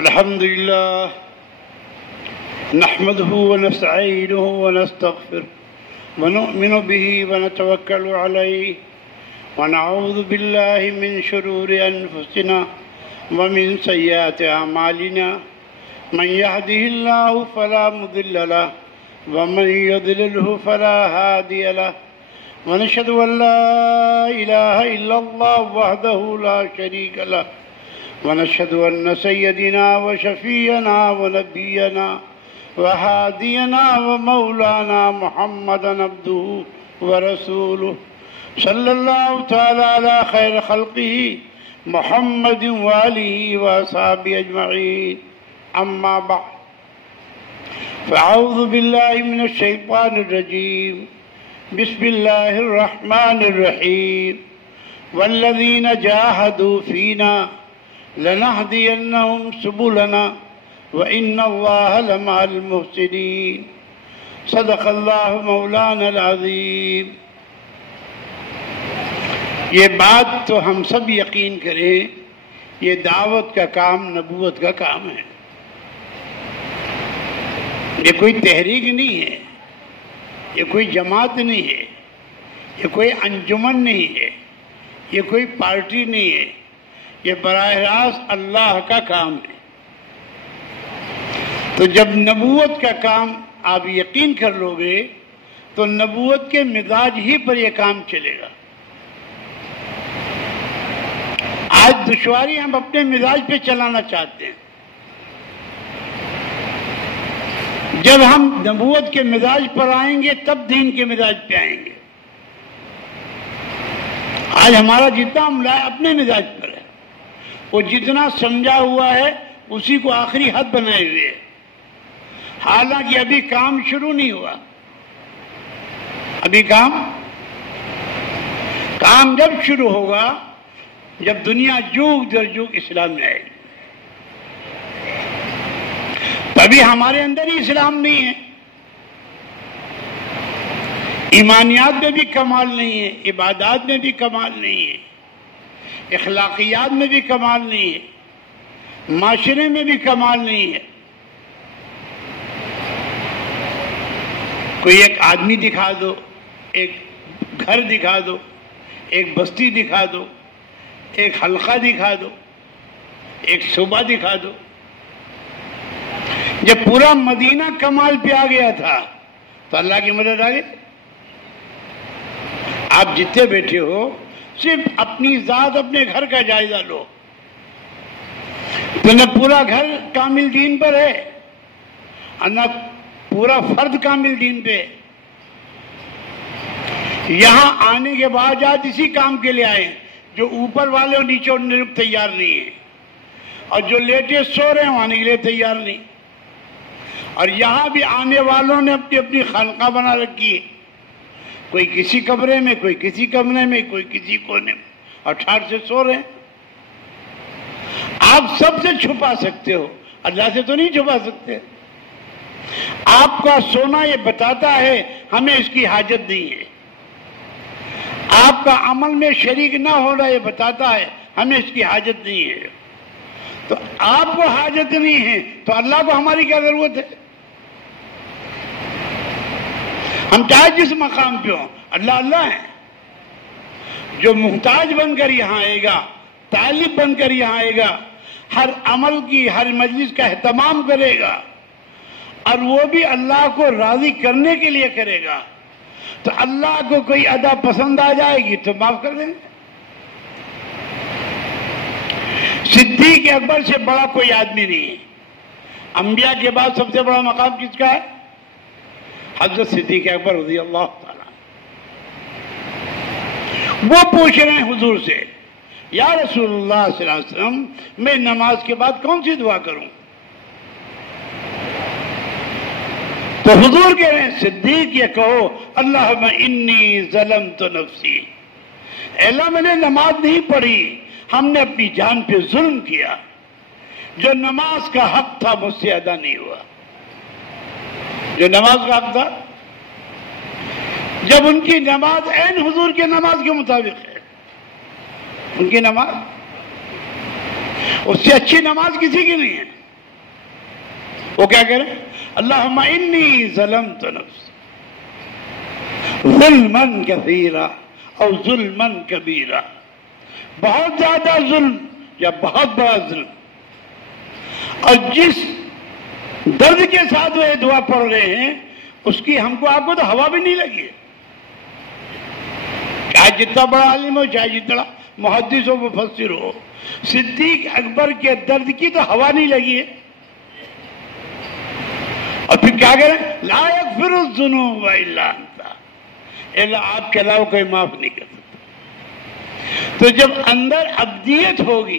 الحمد لله نحمده ونستعينه ونستغفره ونؤمن به ونتوكل عليه ونعوذ بالله من شرور أنفسنا ومن سيئات أعمالنا من يهده الله فلا مضل له ومن يضلله فلا هادي له ونشهد أن لا إله إلا الله وحده لا شريك له ونشهد أن سيدنا وشفينا ونبينا وهادينا ومولانا محمدا عبده ورسوله صلى الله تعالى على خير خلقه محمد وآله وأصحابه أجمعين أما بعد فأعوذ بالله من الشيطان الرجيم بسم الله الرحمن الرحيم والذين جاهدوا فينا لنهدينهم سبلنا وإن الله لمع المحسنين صدق الله مولانا العظيم۔ یہ بات تو ہم سب یقین کریں، یہ دعوت کا کام نبوت کا کام ہے، یہ کوئی تحریک نہیں ہے، یہ کوئی جماعت نہیں ہے، یہ کوئی انجمن نہیں ہے، یہ کوئی پارٹی نہیں ہے، یہ براہ راست اللہ کا کام ہے۔ تو جب نبوت کا کام آپ یقین کر لو گے تو نبوت کے مزاج ہی پر یہ کام چلے گا۔ آج دشواری ہم اپنے مزاج پہ چلانا چاہتے ہیں، جب ہم نبوت کے مزاج پر آئیں گے تب دین کے مزاج پہ آئیں گے۔ آج ہمارا جتنا عملہ اپنے مزاج پر ہے، وہ جتنا سمجھا ہوا ہے اسی کو آخری حد بنائے ہوئے ہے، حالانکہ ابھی کام شروع نہیں ہوا۔ ابھی کام جب شروع ہوگا جب دنیا جوگ در جوگ اسلام میں آئے گی، تبھی ہمارے اندر ہی اسلام نہیں ہے، ایمانیات میں بھی کمال نہیں ہے، عبادات میں بھی کمال نہیں ہے، اخلاقیات میں بھی کمال نہیں ہے، معاشرے میں بھی کمال نہیں ہے۔ کوئی ایک آدمی دکھا دو، ایک گھر دکھا دو، ایک بستی دکھا دو، ایک حلقہ دکھا دو، ایک صوبہ دکھا دو۔ جب پورا مدینہ کمال پہ آ گیا تھا تو اللہ کی مدد آ گئی۔ آپ جتنے بیٹھے ہو صرف اپنی ذات، اپنے گھر کا جائزہ لو، تو نہ پورا گھر کامل دین پر ہے اور نہ پورا فرد کامل دین پہ۔ یہاں آنے کے بعد آج اسی کام کے لیے آئے جو اوپر والے اور نیچے اڑنے کو تیار نہیں ہیں، اور جو لیٹے سو رہے ہیں آنے کے لیے تیار نہیں۔ اور یہاں بھی آنے والوں نے اپنی اپنی خانقاہ بنا رکھی ہے، کوئی کسی کمرے میں، کوئی کسی کمرے میں، کوئی کسی کونے میں، اور ٹھاٹ سے سو رہے ہیں۔ آپ سب سے چھپا سکتے ہو، اللہ سے تو نہیں چھپا سکتے۔ آپ کا سونا یہ بتاتا ہے ہمیں اس کی حاجت نہیں ہے، آپ کا عمل میں شریک نہ ہونا یہ بتاتا ہے ہمیں اس کی حاجت نہیں ہے۔ تو آپ کو حاجت نہیں ہے تو اللہ کو ہماری کیا ضرورت ہے؟ ہم چاہے جس مقام پہ ہوں، اللہ اللہ ہے۔ جو محتاج بن کر یہاں آئے گا، طالب بن کر یہاں آئے گا، ہر عمل کی، ہر مجلس کا اہتمام کرے گا، اور وہ بھی اللہ کو راضی کرنے کے لیے کرے گا، تو اللہ کو کوئی ادا پسند آ جائے گی تو معاف کر دیں گے۔ صدیق اکبر سے بڑا کوئی آدمی نہیں ہے۔ انبیاء کے بعد سب سے بڑا مقام کس کا ہے؟ حضرت صدیق اکبر رضی اللہ تعالیٰ۔ وہ پوچھ رہے ہیں حضور سے، یا رسول اللہ صلی اللہ علیہ وسلم میں نماز کے بعد کون سی دعا کروں؟ تو حضور کہہ رہے ہیں صدیق یہ کہو، اللہم انی ظلمت نفسی، اے اللہ میں نے نماز نہیں پڑھی، ہم نے اپنی جان پہ ظلم کیا، جو نماز کا حق تھا مجھ سے ادا نہیں ہوا۔ جو نماز کا حق تھا، جب ان کی نماز عین حضور کی نماز کے مطابق ہے، ان کی نماز اس سے اچھی نماز کسی کی نہیں ہے۔ وہ کیا کہہ رہے ہیں؟ اللہم انی ظلمت نفسی ظلمن کثیرا اور ظلمن کبیرا، بہت زیادہ ظلم یا بہت بڑا ظلم. اور جس درد کے ساتھ وہ یہ دعا پڑھ رہے ہیں اس کی ہم کو آپ کو تو ہوا بھی نہیں لگی ہے. چاہے جتنا بڑا عالم ہو، چاہے جتنا محدث ہو، مفسر ہو، صدیق اکبر کے درد کی تو ہوا نہیں لگی ہے. اور پھر کیا کہہ رہے ہیں؟ لا یغفر الذنوب الا انت، الا آپ کے علاوہ کوئی معاف نہیں کر سکتا. تو جب اندر ابدیت ہوگی،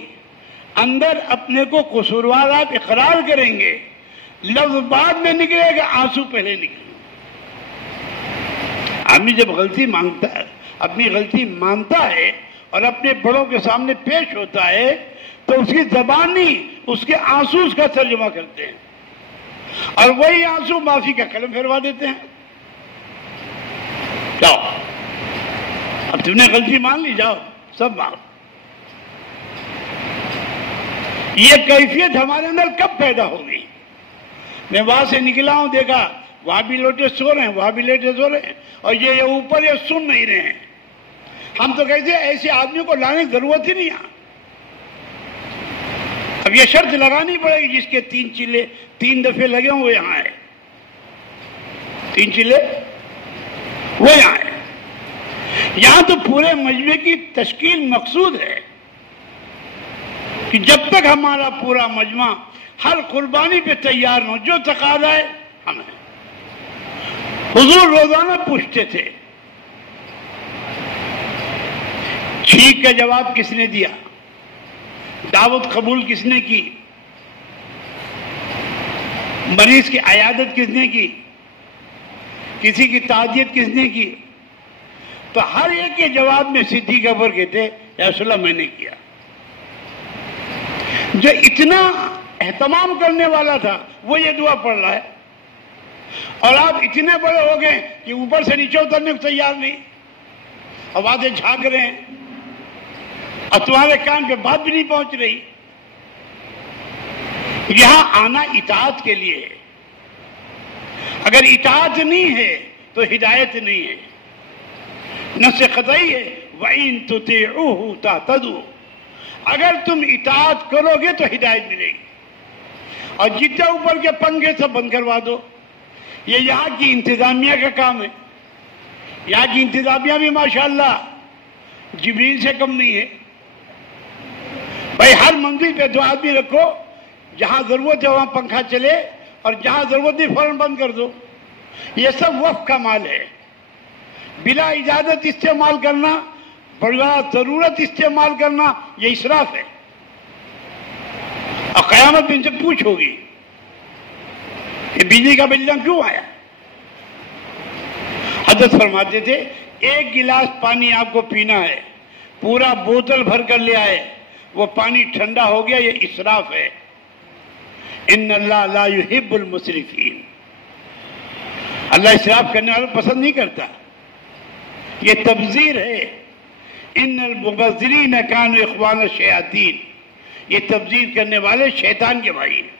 اندر اپنے کو قصوروار آپ اقرار کریں گے، لفظ بعد میں نکلے گا، آنسو پہلے نکلے گا. آدمی جب غلطی مانگتا ہے، اپنی غلطی مانتا ہے اور اپنے بڑوں کے سامنے پیش ہوتا ہے تو اس کی زبانی، اس کے آنسو اس کا ترجمہ کرتے ہیں، اور وہی آنسو معافی کا قلم پھیروا دیتے ہیں. جاؤ اب تم نے غلطی مان لی، جاؤ سب معاف. یہ کیفیت ہمارے اندر کب پیدا ہوگی؟ میں وہاں سے نکلا ہوں، دیکھا وہاں بھی لوٹے سو رہے ہیں، وہاں بھی لیٹے سو رہے ہیں، اور یہ اوپر یہ سن نہیں رہے ہیں. ہم تو کہتے ہیں ایسے آدمی کو لانے کی ضرورت ہی نہیں ہے. اب یہ شرط لگانی پڑے گی جس کے 3 چلے 3 دفعے لگے ہوں وہ یہاں ہے، 3 چلے وہ یہاں ہے. یہاں تو پورے مجمع کی تشکیل مقصود ہے کہ جب تک ہمارا پورا مجمع ہر قربانی پہ تیار ہو، جو تقاضا ہے ہمیں. حضور روزانہ پوچھتے تھے چھینک کا جواب کس نے دیا، دعوت قبول کس نے کی، مریض کی عیادت کس نے کی، کسی کی تعزیت کس نے کی. تو ہر ایک کے جواب میں صدیق اکبر کہتے یا رسول اللہ میں نے کیا. جو اتنا اہتمام کرنے والا تھا وہ یہ دعا پڑھ رہا ہے، اور آپ اتنے بڑے ہو گئے کہ اوپر سے نیچے اترنے کو تیار نہیں، آوازیں جھانک رہے ہیں اور تمہارے کان پہ بات بھی نہیں پہنچ رہی. یہاں آنا اطاعت کے لیے ہے. اگر اطاعت نہیں ہے تو ہدایت نہیں ہے. نص قطعی ہے وَإِن تُطِيعُوهُ تَهْتَدُوا، اگر تم اطاعت کرو گے تو ہدایت ملے گی. اور جتنے اوپر کے پنکھے سب بند کروا دو. یہ یہاں کی انتظامیہ کا کام ہے. یہاں کی انتظامیہ بھی ماشاءاللہ جبریل سے کم نہیں ہے. بھائی ہر منزل پہ 2 آدمی رکھو، جہاں ضرورت ہے وہاں پنکھا چلے، اور جہاں ضرورت نہیں فوراً بند کر دو. یہ سب وقف کا مال ہے. بلا اجازت استعمال کرنا، بلا ضرورت استعمال کرنا، یہ اسراف ہے. اور قیامت میں ان سے پوچھ ہوگی کہ بجلی کا بل کیوں آیا. حضرت فرماتے تھے 1 گلاس پانی آپ کو پینا ہے، پورا بوتل بھر کر لے آئے، وہ پانی ٹھنڈا ہو گیا، یہ اسراف ہے. ان اللہ لا يحب المسرفین، اللہ اسراف کرنے والوں پسند نہیں کرتا. یہ تبذیر ہے. ان المبذرین کانوا اخوان الشیاطین، یہ تبذیر کرنے والے شیطان کے بھائی ہیں.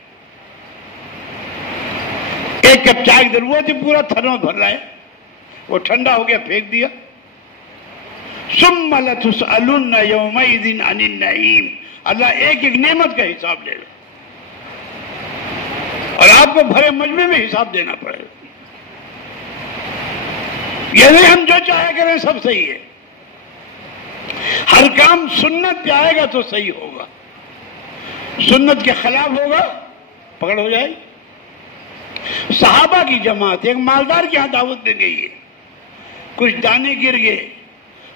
1 کپ چائے کی ضرورت ہے، پورا تھرمل بھر رہا ہے، وہ ٹھنڈا ہو گیا پھینک دیا. ثم لتسألن یومئذ عن النعیم، اللہ ایک ایک نعمت کا حساب لے گا، اور آپ کو بھرے مجمع میں حساب دینا پڑے گا. یہ نہیں ہم جو چاہے کریں سب صحیح ہے. ہر کام سنت پہ آئے گا تو صحیح ہوگا، سنت کے خلاف ہوگا پکڑ ہو جائے. صحابہ کی جماعت ایک مالدار کے ہاں دعوت میں گئی ہے، کچھ دانے گر گئے،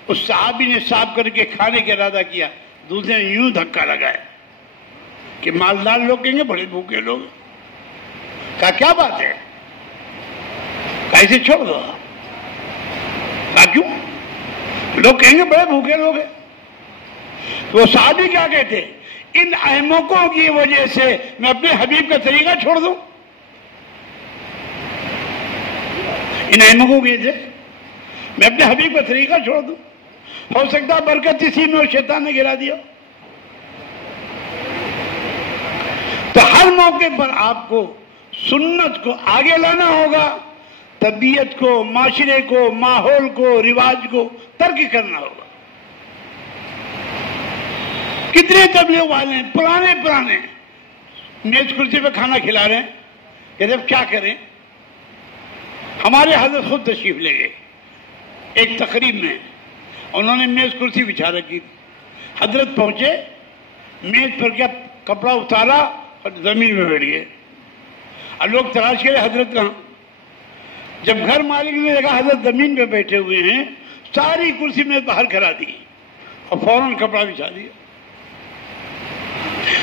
اس صحابی نے صاف کر کے کھانے کا ارادہ کیا، دوسرے نے یوں دھکا لگایا کہ مالدار لوگ کہیں گے بڑے بھوکے لوگ. کہا کیا بات ہے، کیسے چھوڑ دو. کہا کیوں، لوگ کہیں گے بڑے بھوکے لوگ ہیں. وہ صحابی کیا کہتے، ان احمقوں کی وجہ سے میں اپنے حبیب کا طریقہ چھوڑ دوں. ان احمقوں کی وجہ سے میں اپنے حبیب کا طریقہ چھوڑ دوں. ہو سکتا برکت اسی میں اور شیطان نے گرا دیا. تو ہر موقع پر آپ کو سنت کو آگے لانا ہوگا، طبیعت کو، معاشرے کو، ماحول کو، رواج کو ترک کرنا ہوگا۔ کتنے تبلیغ والے ہیں پرانے میز کرسی پہ کھانا کھلا رہے ہیں کہ جب کیا کریں۔ ہمارے حضرت خود تشریف لے گئے ایک تقریب میں، انہوں نے میز کرسی بچھا رکھی تھی، حضرت پہنچے، میز پر کیا کپڑا اتارا اور زمین میں بیٹھ گئے، اور لوگ تلاش کرے حضرت کہاں۔ جب گھر مالک نے دیکھا حضرت زمین پہ بیٹھے ہوئے ہیں، ساری کرسی میز باہر کرا دی اور فوراً کپڑا بچھا دیا۔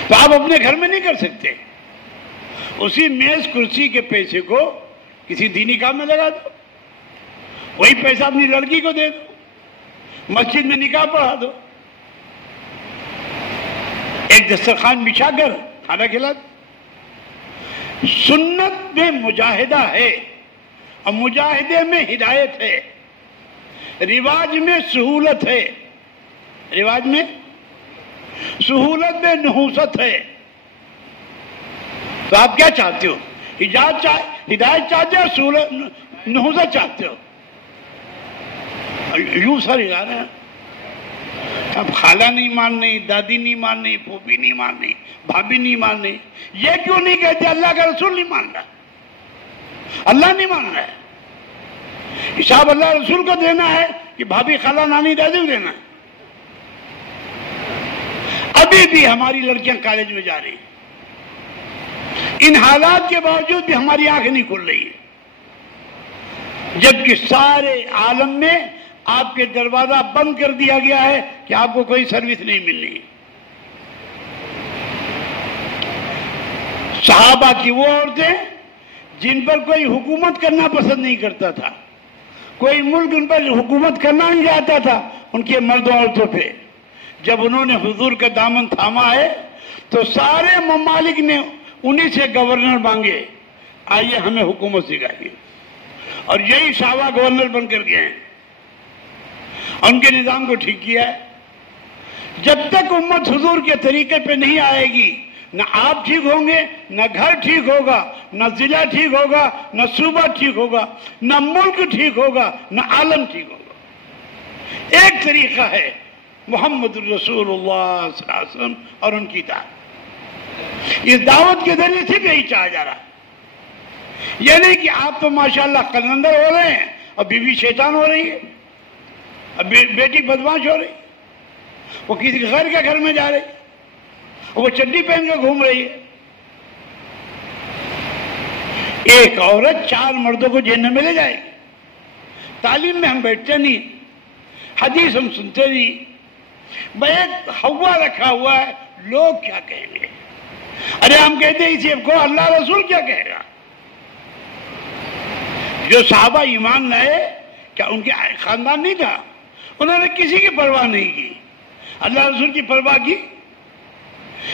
تو آپ اپنے گھر میں نہیں کر سکتے، اسی میز کرسی کے پیسے کو کسی دینی کام میں لگا دو، وہی پیسہ اپنی لڑکی کو دے دو، مسجد میں نکاح پڑھا دو، ایک دسترخوان بچھا کر کھانا کھلا دو۔ سنت میں مجاہدہ ہے اور مجاہدے میں ہدایت ہے، رواج میں سہولت ہے، رواج میں سہولت میں نحوست ہے۔ تو آپ کیا چاہتے ہو؟ ہدایت چاہتے ہو، سہولت نحوست چاہتے ہو؟ یوں سر ہلا رہے ہیں، اب خالہ نہیں ماننی، دادی نہیں ماننی، پھوپھی نہیں ماننی، بھابھی نہیں ماننی، یہ کیوں نہیں کہتے اللہ کا رسول نہیں مان رہا، اللہ نہیں مان رہا ہے؟ حساب اللہ رسول کو دینا ہے کہ بھابھی خالہ نانی دادی کو دینا ہے؟ ابھی بھی ہماری لڑکیاں کالج میں جا رہی ہیں، ان حالات کے باوجود بھی ہماری آنکھ نہیں کھل رہی ہے، جبکہ سارے عالم میں آپ کے دروازہ بند کر دیا گیا ہے کہ آپ کو کوئی سروس نہیں ملنی۔ صحابہ کی وہ عورتیں جن پر کوئی حکومت کرنا پسند نہیں کرتا تھا، کوئی ملک ان پر حکومت کرنا نہیں چاہتا تھا، ان کے مردوں عورتوں پہ جب انہوں نے حضور کا دامن تھاما ہے تو سارے ممالک نے انہی سے گورنر مانگے، آئیے ہمیں حکومت سکھائیے، اور یہی صحابہ گورنر بن کر گئے ہیں، ان کے نظام کو ٹھیک کیا ہے۔ جب تک امت حضور کے طریقے پہ نہیں آئے گی، نہ آپ ٹھیک ہوں گے، نہ گھر ٹھیک ہوگا، نہ ضلع ٹھیک ہوگا، نہ صوبہ ٹھیک ہوگا، نہ ملک ٹھیک ہوگا، نہ عالم ٹھیک ہوگا۔ ایک طریقہ ہے محمد رسول اللہ صلی اللہ علیہ وسلم اور ان کی دعوت، اس دعوت کے ذریعے سے بھی یہی چاہا جا رہا ہے۔ یہ نہیں کہ آپ تو ماشاءاللہ قلندر ہو رہے ہیں اور بیوی شیطان ہو رہی ہے، اور بیٹی بدماش ہو رہی ہے، وہ کسی غیر کے گھر میں جا رہی ہے، وہ چڈی پہن کے گھوم رہی ہے۔ ایک عورت 4 مردوں کو جہنم میں لے جائے گی۔ تعلیم میں ہم بیٹھتے نہیں، حدیث ہم سنتے نہیں، ایک ہوا رکھا ہوا ہے، لوگ کیا کہیں گے؟ ارے ہم کہتے ہیں اسی کو اللہ رسول کیا کہے گا؟ جو صحابہ ایمان لائے، کیا ان کے خاندان نہیں تھا؟ انہوں نے کسی کی پرواہ نہیں کی، اللہ رسول کی پرواہ کی،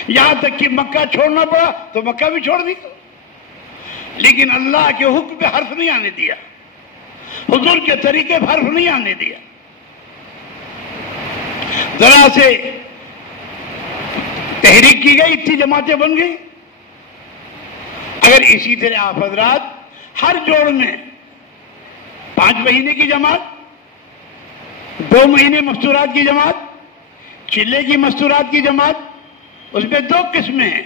یہاں تک کہ مکہ چھوڑنا پڑا تو مکہ بھی چھوڑ دی، لیکن اللہ کے حکم پہ حرف نہیں آنے دیا، حضور کے طریقے پہ حرف نہیں آنے دیا۔ ذرا سے تحریک کی گئی، اتنی جماعتیں بن گئی۔ اگر اسی طرح آپ حضرات ہر جوڑ میں 5 مہینے کی جماعت، 2 مہینے مستورات کی جماعت، چلے کی مستورات کی جماعت، اس میں 2 قسمیں ہیں،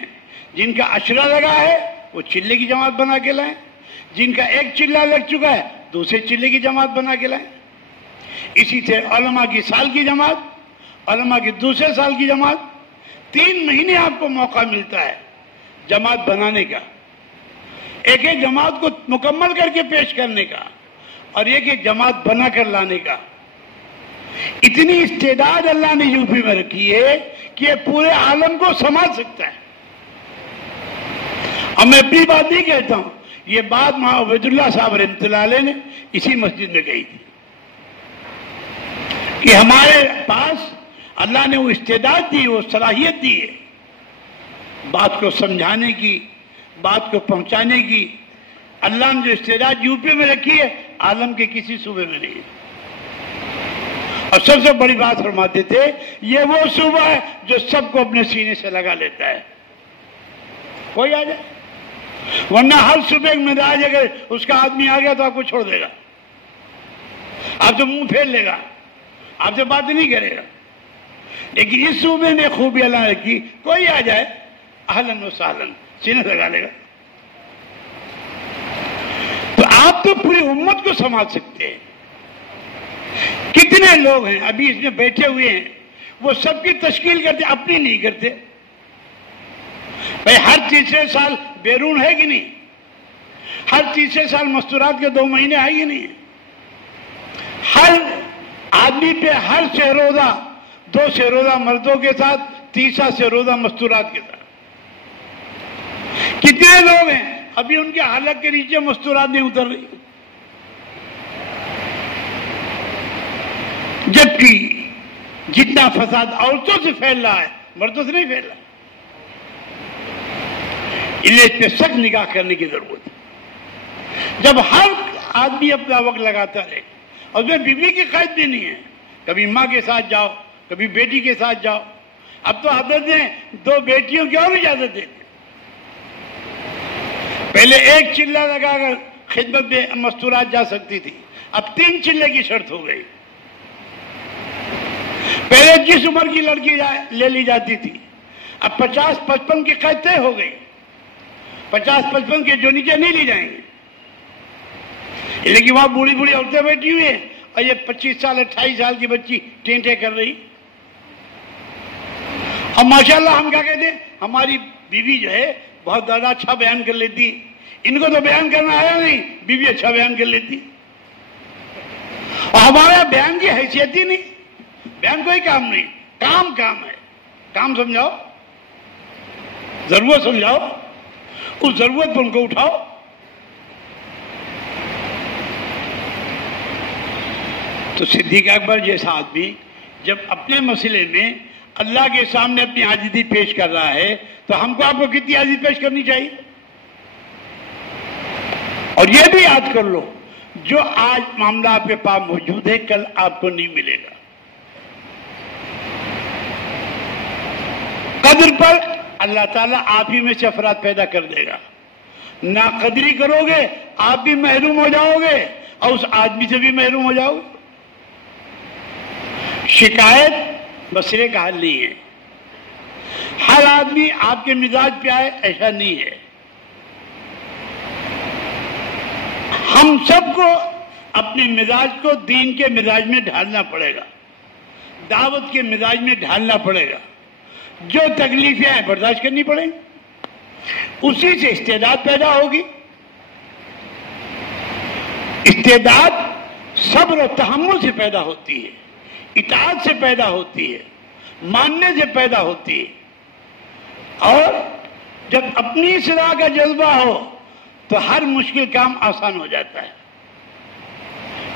جن کا عشرہ لگا ہے وہ چلے کی جماعت بنا کے لائیں، جن کا 1 چلہ لگ چکا ہے دوسرے چلے کی جماعت بنا کے لائیں۔ اسی طرح علماء کی سال کی جماعت، علماء کی دوسرے سال کی جماعت، 3 مہینے آپ کو موقع ملتا ہے جماعت بنانے کا، ایک جماعت کو مکمل کر کے پیش کرنے کا، اور ایک جماعت بنا کر لانے کا۔ اتنی استعداد اللہ نے یو پی میں رکھی ہے کہ یہ پورے عالم کو سنبھال سکتا ہے۔ اور میں اپنی بات نہیں کہتا ہوں، یہ بات مولانا عبید اللہ صاحب رحمۃ اللہ علیہ نے اسی مسجد میں کہی تھی کہ ہمارے پاس اللہ نے وہ استعداد دی، وہ صلاحیت دی ہے بات کو سمجھانے کی، بات کو پہنچانے کی۔ اللہ نے جو استعداد یو پی میں رکھی ہے عالم کے کسی صوبے میں نہیں ہے۔ اور سب سے بڑی بات فرماتے تھے، یہ وہ صوبہ ہے جو سب کو اپنے سینے سے لگا لیتا ہے، کوئی آ جائے ورنہ ہر صبح ایک مزاج اگر اس کا آدمی آ گیا تو آپ کو چھوڑ دے گا، آپ سے منہ پھیر لے گا، آپ سے بات نہیں کرے گا. لیکن اس صوبے نے خوبی اللہ نے کی، کوئی آ جائے اہلاً و سہلاً سینے لگا لے گا. تو آپ تو پوری امت کو سنبھال سکتے ہیں. کتنے لوگ ہیں ابھی اس میں بیٹھے ہوئے ہیں، وہ سب کی تشکیل کرتے، اپنی نہیں کرتے. بھائی ہر تیسرے سال بیرون ہے کہ نہیں؟ ہر تیسرے سال مستورات کے 2 مہینے آئے گی نہیں؟ ہر آدمی پہ ہر سہروزہ 2 سہروزہ مردوں کے ساتھ، تیسرا سہروزہ مستورات کے ساتھ. کتنے لوگ ہیں ابھی ان کے حلق کے نیچے مستورات نہیں اتر رہی، جبکہ جتنا فساد عورتوں سے پھیل رہا ہے مردوں سے نہیں پھیل رہا. انہیں اس پہ سخت نگاہ کرنے کی ضرورت ہے. جب ہر آدمی اپنا وقت لگاتا رہے، اور اس میں بیوی کی قید بھی نہیں ہے، کبھی ماں کے ساتھ جاؤ، کبھی بیٹی کے ساتھ جاؤ. اب تو حضرت نے 2 بیٹیوں کی اور اجازت دے دی. پہلے 1 چلہ لگا کر خدمت میں مستورات جا سکتی تھی، اب 3 چلے کی شرط ہو گئی. پہلے جس عمر کی لڑکی لے لی جاتی تھی، اب 50-55 کی قید طے ہو گئی. 50-55 کے جو نیچے نہیں لی جائیں گے. لیکن وہاں بوڑھی بوڑھی عورتیں بیٹھی ہوئی ہیں اور یہ 25 سال 28 سال کی بچی ٹینٹے کر رہی. اور ماشاءاللہ ہم کیا کہتے ہیں، ہماری بیوی جو ہے بہت زیادہ اچھا بیان کر لیتی. ان کو تو بیان کرنا آیا نہیں، بیوی اچھا بیان کر لیتی. اور ہمارا بیان کی حیثیت ہی نہیں. بیان کوئی کام نہیں، کام ہے. کام سمجھاؤ، ضرورت سمجھاؤ، اس ضرورت پر ان کو اٹھاؤ. تو صدیق اکبر جیسا آدمی جب اپنے مسئلے میں اللہ کے سامنے اپنی عاجزی پیش کر رہا ہے تو ہم کو آپ کو کتنی عاجزی پیش کرنی چاہیے. اور یہ بھی یاد کر لو، جو آج معاملہ آپ کے پاس موجود ہے کل آپ کو نہیں ملے گا. قدر پر اللہ تعالیٰ آپ ہی میں سے افراد پیدا کر دے گا. ناقدری کرو گے آپ بھی محروم ہو جاؤ گے اور اس آدمی سے بھی محروم ہو جاؤ گے. شکایت مسئلے کا حل نہیں ہے. ہر آدمی آپ کے مزاج پہ آئے ایسا نہیں ہے. ہم سب کو اپنے مزاج کو دین کے مزاج میں ڈھالنا پڑے گا، دعوت کے مزاج میں ڈھالنا پڑے گا. جو تکلیفیں ہیں برداشت کرنی پڑیں گی. اسی سے استعداد پیدا ہوگی. استعداد صبر و تحمل سے پیدا ہوتی ہے، اطاعت سے پیدا ہوتی ہے، ماننے سے پیدا ہوتی ہے. اور جب اپنی اصلاح کا جذبہ ہو تو ہر مشکل کام آسان ہو جاتا ہے.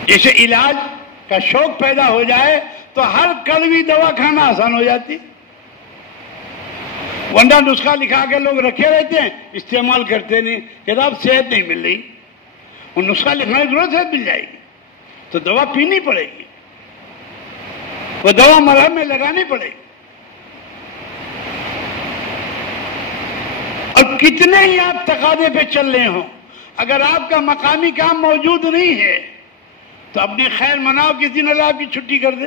جیسے علاج کا شوق پیدا ہو جائے تو ہر کڑوی دوا کھانا آسان ہو جاتی. ورنہ نسخہ لکھا کے لوگ رکھے رہتے ہیں، استعمال کرتے نہیں. کہتا اب صحت نہیں مل رہی، وہ نسخہ لکھنے کی ضرورت صحت مل جائے گی تو دوا پینی پڑے گی، وہ دوا مرہم میں لگانی پڑے گی. اور کتنے ہی آپ تقاضے پہ چل رہے ہوں، اگر آپ کا مقامی کام موجود نہیں ہے تو اپنی خیر مناؤ، کسی دن اللہ آپ کی چھٹی کر دے.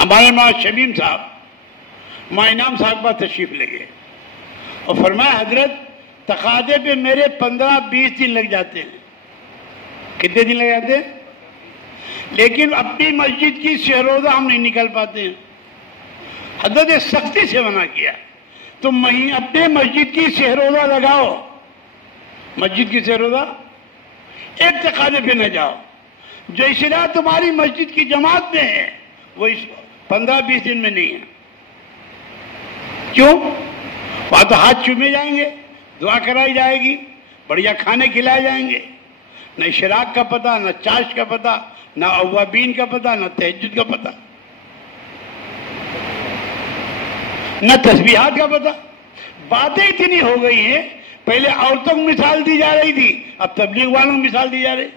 ہمارے ماں شمیم صاحب ماں انعام صاحب پر تشریف لے گئے اور فرمایا حضرت تقاضے پہ میرے 15-20 دن لگ جاتے ہیں. کتنے دن لگ جاتے ہیں؟ لیکن اپنی مسجد کی سہروزہ ہم نہیں نکل پاتے ہیں. حضرت نے سختی سے منع کیا، تم اپنے مسجد کی سہروزہ لگاؤ. مسجد کی سہروزہ ایک تقاضے پہ نہ جاؤ. جو اصلاح تمہاری مسجد کی جماعت میں ہے وہ 15-20 دن میں نہیں ہے. کیوں؟ وہاں تو ہاتھ چومے جائیں گے، دعا کرائی جائے گی، بڑھیا کھانے کھلائے جائیں گے. نہ اشراق کا پتہ، نہ چاشت کا پتہ، نہ اوابین کا پتہ، نہ تہجد کا پتہ، نہ تسبیحات کا پتہ. باتیں اتنی ہو گئی ہیں. پہلے عورتوں کو مثال دی جا رہی تھی، اب تبلیغ والوں کو مثال دی جا رہی.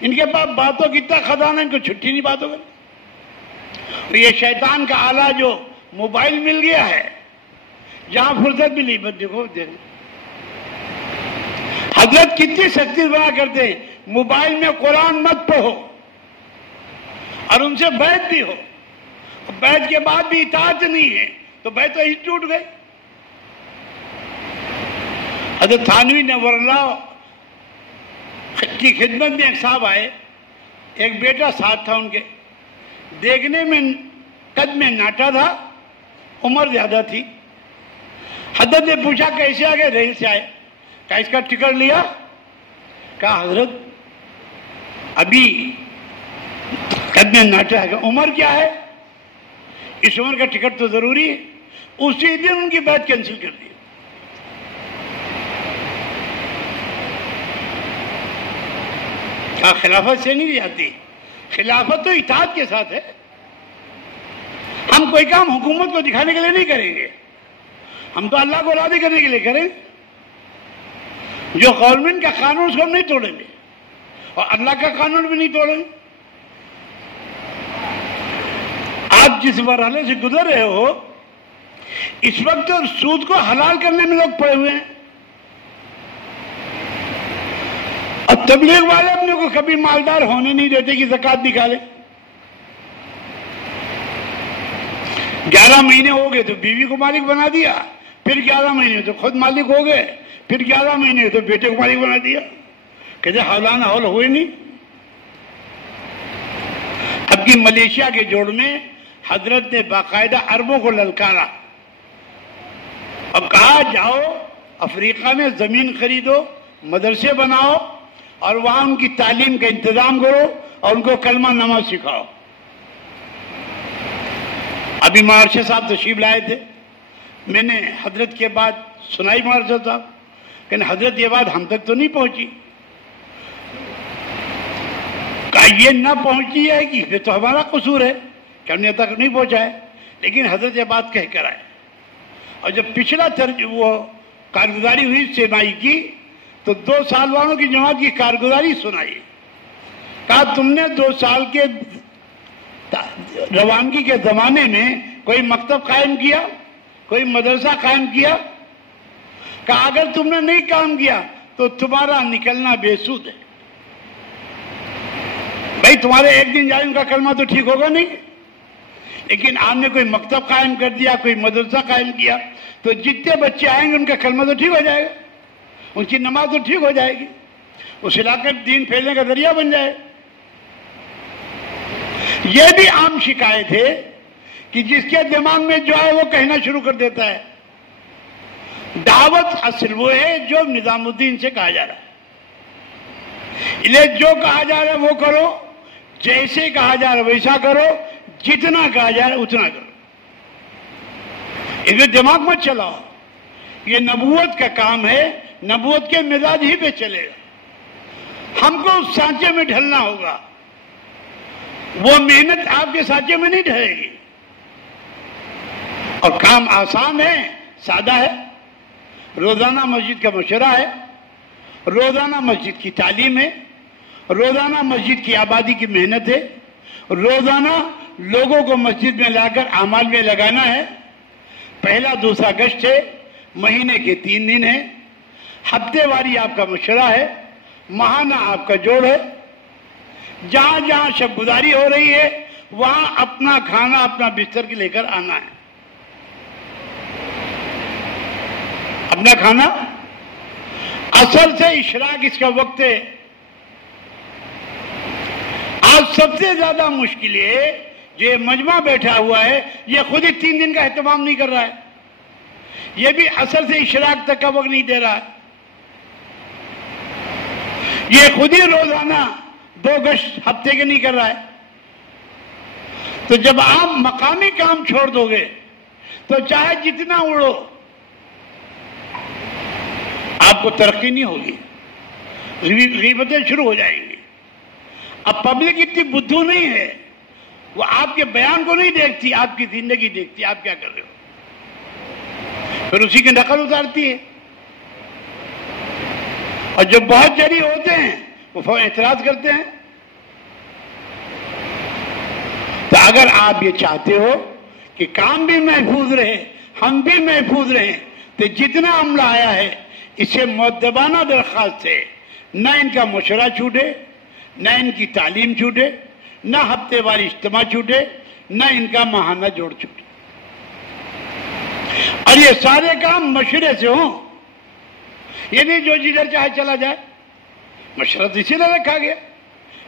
ان کے پاس باتوں کی اتنا خزانہ، ان کو چھٹی نہیں باتوں کا. یہ شیطان کا آلہ جو موبائل مل گیا ہے، جہاں فرصت ملی بس دیکھو حضرت کتنی سختی بنا کرتے ہیں، موبائل میں قرآن مت پڑھو اور ان سے بیعت بھی ہو، بیعت کے بعد بھی اطاعت نہیں ہے تو بیعت تو ہی ٹوٹ گئی۔ حضرت تھانوی نور اللہ کی خدمت میں ایک صاحب آئے، ایک بیٹا ساتھ تھا ان کے، دیکھنے میں قد میں ناٹا تھا، عمر زیادہ تھی۔ حضرت نے پوچھا کیسے آ گئے؟ ریل سے آئے۔ کہا اس کا ٹکٹ لیا؟ کہا حضرت ابھی قد میں ناٹا ہے، عمر کیا ہے، اس عمر کا ٹکٹ تو ضروری ہے۔ اسی دن ان کی بیعت کینسل کر دی۔ کہا خلافت سے نہیں جاتی، خلافت تو اطاعت کے ساتھ ہے۔ ہم کوئی کام حکومت کو دکھانے کے لیے نہیں کریں گے، ہم تو اللہ کو راضی کرنے کے لیے کریں۔ جو گورنمنٹ کا قانون اس کو ہم نہیں توڑیں گے اور اللہ کا قانون بھی نہیں توڑیں گے۔ آپ جس مرحلے سے گزر رہے ہو اس وقت سود کو حلال کرنے میں لوگ پڑے ہوئے ہیں، اور تبلیغ والے اپنے کو کبھی مالدار ہونے نہیں دیتے کہ زکوٰۃ نکالے۔ 11 مہینے ہو گئے تو بیوی کو مالک بنا دیا، پھر 11 مہینے تو خود مالک ہو گئے، پھر 11 مہینے تو بیٹے کو مالک بنا دیا۔ کہتے حولانہ حول ہوئے نہیں۔ اب کی ملیشیا کے جوڑ میں حضرت نے باقاعدہ عربوں کو للکارا اور کہا جاؤ افریقہ میں زمین خریدو، مدرسے بناؤ اور وہاں ان کی تعلیم کا انتظام کرو اور ان کو کلمہ نماز سکھاؤ۔ ابھی مہارشی صاحب تشریف لائے تھے، میں نے حضرت کے بعد سنائی مہارشی صاحب، کہ حضرت یہ بات ہم تک تو نہیں پہنچی۔ کہا یہ نہ پہنچی ہے کہ یہ تو ہمارا قصور ہے کہ ہم نے تک نہیں پہنچا ہے، لیکن حضرت یہ بات کہہ کر آئے۔ اور جب پچھلا وہ کارگزاری ہوئی سیمائی کی تو 2 سال والوں کی جماعت کی کارگزاری سنائی۔ کہا تم نے 2 سال کے روانگی کے زمانے میں کوئی مکتب قائم کیا، کوئی مدرسہ قائم کیا؟ کہا اگر تم نے نہیں کام کیا تو تمہارا نکلنا بے سود ہے۔ بھائی تمہارے ایک دن جائے ان کا کلمہ تو ٹھیک ہوگا نہیں، لیکن آپ نے کوئی مکتب قائم کر دیا، کوئی مدرسہ قائم کیا تو جتنے بچے آئیں گے ان کا کلمہ تو ٹھیک ہو جائے گا، ان کی نماز تو ٹھیک ہو جائے گی، اس علاقے میں دین پھیلنے کا ذریعہ بن جائے۔ یہ بھی عام شکایت ہے کہ جس کے دماغ میں جو ہے وہ کہنا شروع کر دیتا ہے۔ دعوت اصل وہ ہے جو نظام الدین سے کہا جا رہا ہے، انہیں جو کہا جا رہا ہے وہ کرو، جیسے کہا جا رہا ہے ویسا کرو، جتنا کہا جا رہا ہے اتنا کرو، انہیں دماغ مت چلاؤ۔ یہ نبوت کا کام ہے، نبوت کے مزاج ہی پہ چلے گا، ہم کو اس سانچے میں ڈھلنا ہوگا، وہ محنت آپ کے سانچے میں نہیں ڈھلے گی۔ اور کام آسان ہے، سادہ ہے، روزانہ مسجد کا مشورہ ہے، روزانہ مسجد کی تعلیم ہے، روزانہ مسجد کی آبادی کی محنت ہے، روزانہ لوگوں کو مسجد میں لا کر اعمال میں لگانا ہے۔ پہلا دوسرا گشت ہے، مہینے کے 3 دن ہے، ہفتے واری آپ کا مشورہ ہے، ماہانہ آپ کا جوڑ ہے۔ جہاں جہاں شب گزاری ہو رہی ہے وہاں اپنا کھانا اپنا بستر کے لے کر آنا ہے، اپنا کھانا۔ اصل سے اشراق اس کا وقت ہے۔ آج سب سے زیادہ مشکل ہے جو یہ مجمع بیٹھا ہوا ہے یہ خود ہی 3 دن کا اہتمام نہیں کر رہا ہے، یہ بھی اصل سے اشراق تک کا وقت نہیں دے رہا ہے، یہ خود ہی روزانہ 2 گشت ہفتے کے نہیں کر رہا ہے۔ تو جب آپ مقامی کام چھوڑ دو گے تو چاہے جتنا اڑو آپ کو ترقی نہیں ہوگی، غیبتیں شروع ہو جائیں گی۔ اب پبلک اتنی بدھو نہیں ہے، وہ آپ کے بیان کو نہیں دیکھتی، آپ کی زندگی دیکھتی، آپ کیا کر رہے ہو، پھر اسی کی نقل اتارتی ہے۔ اور جو بہت جری ہوتے ہیں وہ فوراً اعتراض کرتے ہیں۔ تو اگر آپ یہ چاہتے ہو کہ کام بھی محفوظ رہے، ہم بھی محفوظ رہیں. تو جتنا عملہ آیا ہے اسے مؤدبانہ درخواست ہے نہ ان کا مشورہ چھوٹے، نہ ان کی تعلیم چھوٹے، نہ ہفتے واری اجتماع چھوٹے، نہ ان کا ماہانہ جوڑ چھوٹے، اور یہ سارے کام مشورے سے ہوں. یہ نہیں جو جدھر چاہے چلا جائے. مشورہ اسی لیے رکھا گیا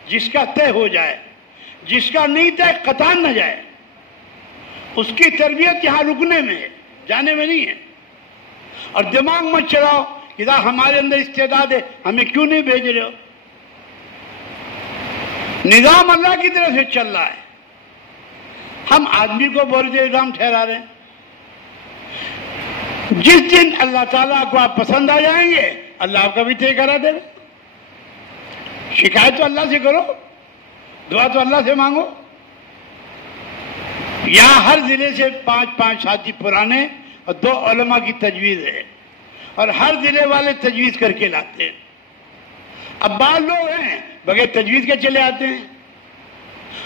جس کا طے ہو جائے، جس کا نہیں طے قطعاً نہ جائے. اس کی تربیت یہاں رکنے میں ہے، جانے میں نہیں ہے. اور دماغ مت چلاؤ کہ ہمارے اندر استعداد ہے، ہمیں کیوں نہیں بھیج رہے ہو. نظام اللہ کی طرف سے چل رہا ہے، ہم آدمی کو بورد الزام ٹھہرا رہے ہیں. جس دن اللہ تعالیٰ کو آپ پسند آ جائیں گے اللہ آپ کا بھی طے کرا دے گا. شکایت تو اللہ سے کرو، دعا تو اللہ سے مانگو. یہاں ہر ضلع سے 5 ساتھی پرانے اور 2 علماء کی تجویز ہے، اور ہر ضلع والے تجویز کر کے لاتے ہیں. اب بعض لوگ ہیں بغیر تجویز کے چلے آتے ہیں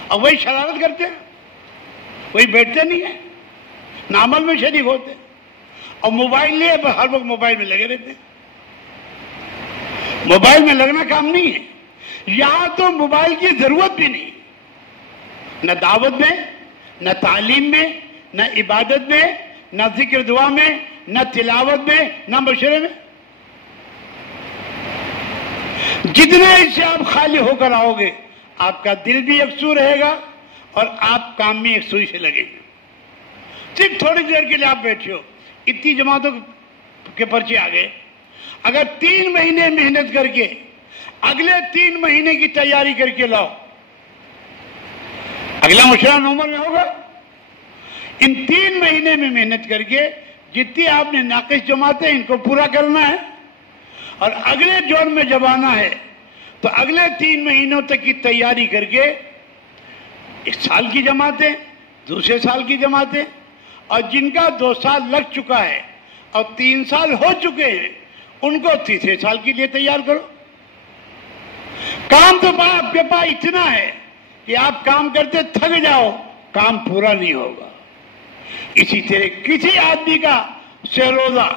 اور وہی شرارت کرتے ہیں، وہی بیٹھتے نہیں ہیں، نہ عمل میں شریک ہوتے ہیں، اور موبائل لیے ہر وقت موبائل میں لگے رہتے ہیں. موبائل میں لگنا کام نہیں ہے. یہاں تو موبائل کی ضرورت بھی نہیں، نہ دعوت میں، نہ تعلیم میں، نہ عبادت میں، نہ ذکر دعا میں، نہ تلاوت میں، نہ مشورے میں. جتنا اس سے آپ خالی ہو کر آؤ گے آپ کا دل بھی یکسو رہے گا اور آپ کام میں یکسوئی سے لگیں گے. صرف تھوڑی دیر کے لیے آپ بیٹھے ہو، اتنی جماعتوں کے پرچے آ گئے. اگر 3 مہینے محنت کر کے اگلے 3 مہینے کی تیاری کر کے لاؤ، اگلا مشورہ نومبر میں ہوگا. ان 3 مہینے میں محنت کر کے جتنی آپ نے ناقص جماعتیں ان کو پورا کرنا ہے، اور اگلے جون میں جب آنا ہے تو اگلے 3 مہینوں تک کی تیاری کر کے 1 سال کی جماعتیں، دوسرے سال کی جماعتیں، اور جن کا 2 سال لگ چکا ہے اور 3 سال ہو چکے ہیں ان کو تیسرے سال کے لیے تیار کرو. کام تو آپ کے پاس اتنا ہے کہ آپ کام کرتے تھک جاؤ، کام پورا نہیں ہوگا. اسی طرح کسی آدمی کا سروزہ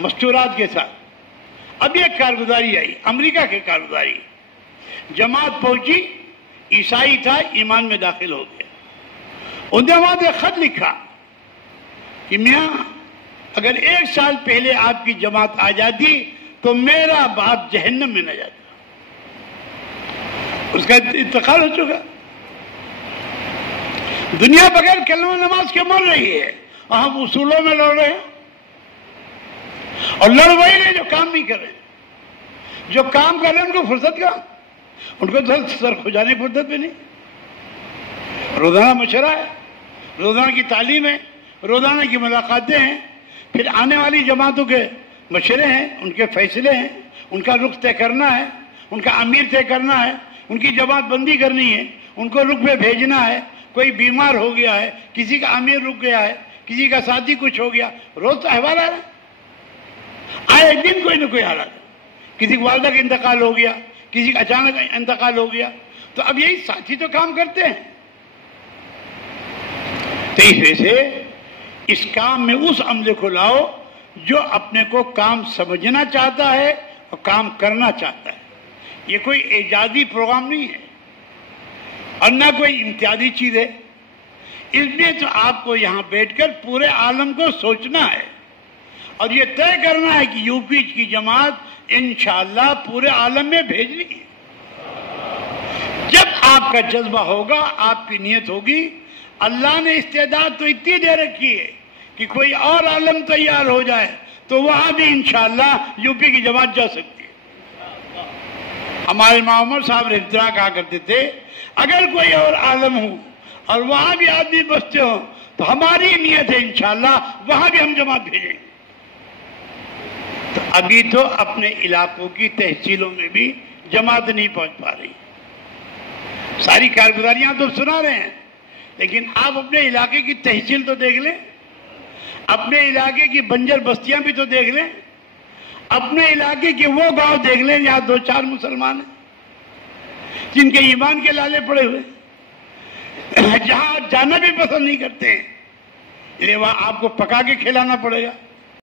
مستورات کے ساتھ اب ایک کارگزاری آئی، امریکہ کی کارگزاری. جماعت پہنچی، عیسائی تھا، ایمان میں داخل ہو گیا. انہوں نے وہاں ایک خط لکھا کہ میاں اگر 1 سال پہلے آپ کی جماعت آ جاتی تو میرا باپ جہنم میں نہ جاتا. اس کا انتقال ہو چکا. دنیا بغیر کلمہ نماز کے مر رہی ہے اور ہم اصولوں میں لڑ رہے ہیں، اور لڑ وہی رہے جو کام نہیں کر رہے. جو کام کر رہے ہیں ان کو فرصت کا، ان کو تو سر کھجانے کی فرصت بھی نہیں. روزانہ مشورہ ہے، روزانہ کی تعلیم ہے، روزانہ کی ملاقاتیں ہیں، پھر آنے والی جماعتوں کے مشورے ہیں، ان کے فیصلے ہیں، ان کا رخ طے کرنا ہے، ان کا امیر طے کرنا ہے، ان کی جماعت بندی کرنی ہے، ان کو رخ پہ بھیجنا ہے. کوئی بیمار ہو گیا ہے، کسی کا امیر رک گیا ہے، کسی کا ساتھی کچھ ہو گیا، روز تو احوال آ رہا ہے. آئے دن کوئی نہ کوئی حالات. کسی والدہ کا انتقال ہو گیا، کسی کا اچانک انتقال ہو گیا، تو اب یہی ساتھی تو کام کرتے ہیں. تو اس وجہ سے اس کام میں اس عملے کو لاؤ جو اپنے کو کام سمجھنا چاہتا ہے اور کام کرنا چاہتا ہے. یہ کوئی اعجازی پروگرام نہیں ہے اور نہ کوئی امتیازی چیز ہے. اس میں تو آپ کو یہاں بیٹھ کر پورے عالم کو سوچنا ہے اور یہ طے کرنا ہے کہ یو پی کی جماعت انشاءاللہ پورے عالم میں بھیجنی ہے. جب آپ کا جذبہ ہوگا، آپ کی نیت ہوگی، اللہ نے استعداد تو اتنی دے رکھی ہے کہ کوئی اور عالم تیار ہو جائے تو وہاں بھی انشاءاللہ یو پی کی جماعت جا سکتی ہے. ہمارے امام عمر صاحب رحمۃ اللہ کہا کرتے تھے اگر کوئی اور عالم ہو اور وہاں بھی آدمی بستے ہوں تو ہماری نیت ہے انشاءاللہ وہاں بھی ہم جماعت بھیجیں گے. تو ابھی تو اپنے علاقوں کی تحصیلوں میں بھی جماعت نہیں پہنچ پا رہی. ساری کارگزاریاں تو سنا رہے ہیں، لیکن آپ اپنے علاقے کی تحصیل تو دیکھ لیں، اپنے علاقے کی بنجر بستیاں بھی تو دیکھ لیں، اپنے علاقے کے وہ گاؤں دیکھ لیں جہاں 2-4 مسلمان ہیں جن کے ایمان کے لالے پڑے ہوئے، جہاں جانا بھی پسند نہیں کرتے ہیں. لیوا آپ کو پکا کے کھلانا پڑے گا.